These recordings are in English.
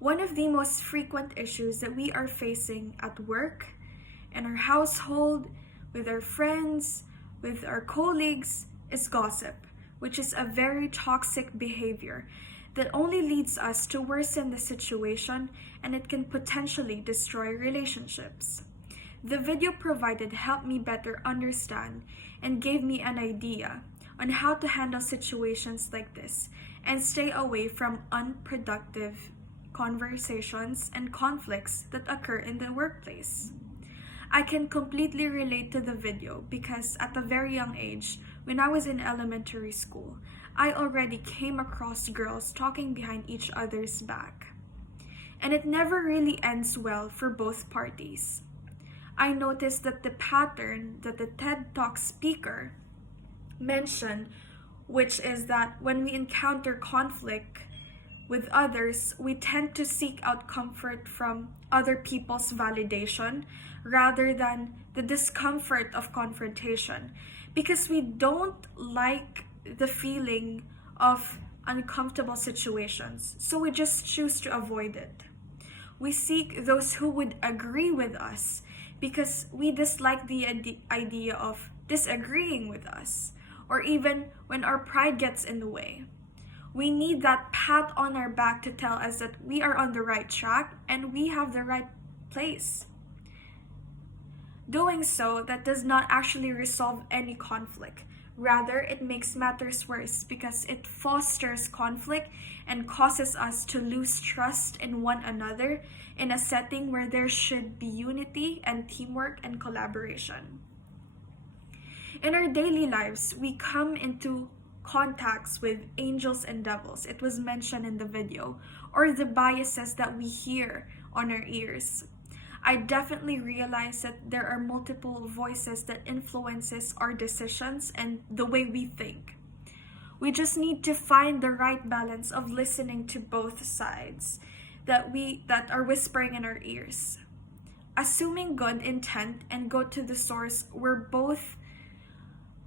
One of the most frequent issues that we are facing at work, in our household, with our friends, with our colleagues, is gossip, which is a very toxic behavior that only leads us to worsen the situation, and it can potentially destroy relationships. The video provided helped me better understand and gave me an idea on how to handle situations like this and stay away from unproductive conversations and conflicts that occur in the workplace. I can completely relate to the video because at a very young age, when I was in elementary school, I already came across girls talking behind each other's back. And it never really ends well for both parties. I noticed that the pattern that the TED Talk speaker mentioned, which is that when we encounter conflict with others, we tend to seek out comfort from other people's validation rather than the discomfort of confrontation, because we don't like the feeling of uncomfortable situations, so we just choose to avoid it. We seek those who would agree with us because we dislike the idea of disagreeing with us, or even when our pride gets in the way. We need that pat on our back to tell us that we are on the right track and we have the right place. Doing so, that does not actually resolve any conflict. Rather, it makes matters worse because it fosters conflict and causes us to lose trust in one another in a setting where there should be unity and teamwork and collaboration. In our daily lives, we come into contacts with angels and devils, it was mentioned in the video, or the biases that we hear on our ears. I definitely realize that there are multiple voices that influences our decisions and the way we think. We just need to find the right balance of listening to both sides that are whispering in our ears. Assuming good intent and go to the source were both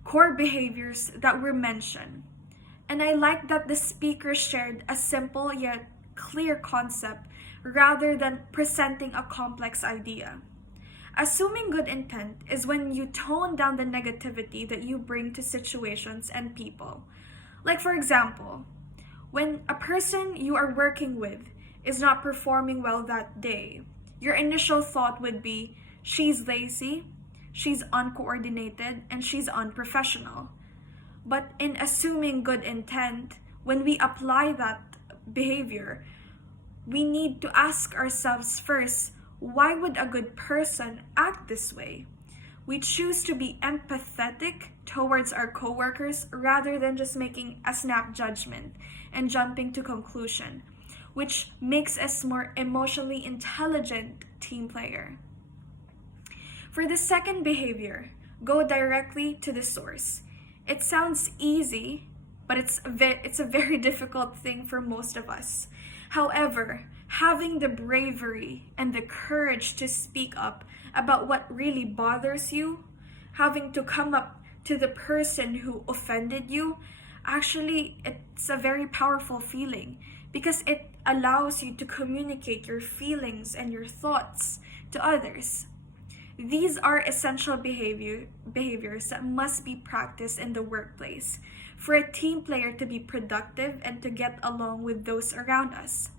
core behaviors that were mentioned. And I like that the speaker shared a simple yet clear concept rather than presenting a complex idea. Assuming good intent is when you tone down the negativity that you bring to situations and people. Like, for example, when a person you are working with is not performing well that day, your initial thought would be, she's lazy, she's uncoordinated, and she's unprofessional. But in assuming good intent, when we apply that behavior, we need to ask ourselves first, why would a good person act this way? We choose to be empathetic towards our coworkers rather than just making a snap judgment and jumping to conclusion, which makes us more emotionally intelligent team player. For the second behavior, go directly to the source. It sounds easy, but it's a very difficult thing for most of us. However, having the bravery and the courage to speak up about what really bothers you, having to come up to the person who offended you, actually, it's a very powerful feeling because it allows you to communicate your feelings and your thoughts to others. These are essential behaviors that must be practiced in the workplace for a team player to be productive and to get along with those around us.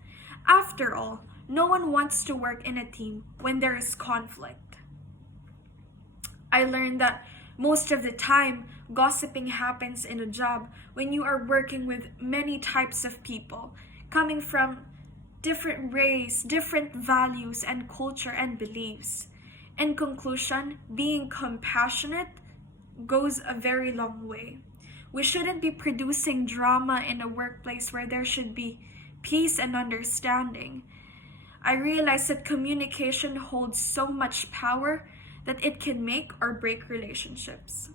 After all, no one wants to work in a team when there is conflict. I learned that most of the time, gossiping happens in a job when you are working with many types of people, coming from different race, different values and culture and beliefs. In conclusion, being compassionate goes a very long way. We shouldn't be producing drama in a workplace where there should be peace and understanding. I realize that communication holds so much power that it can make or break relationships.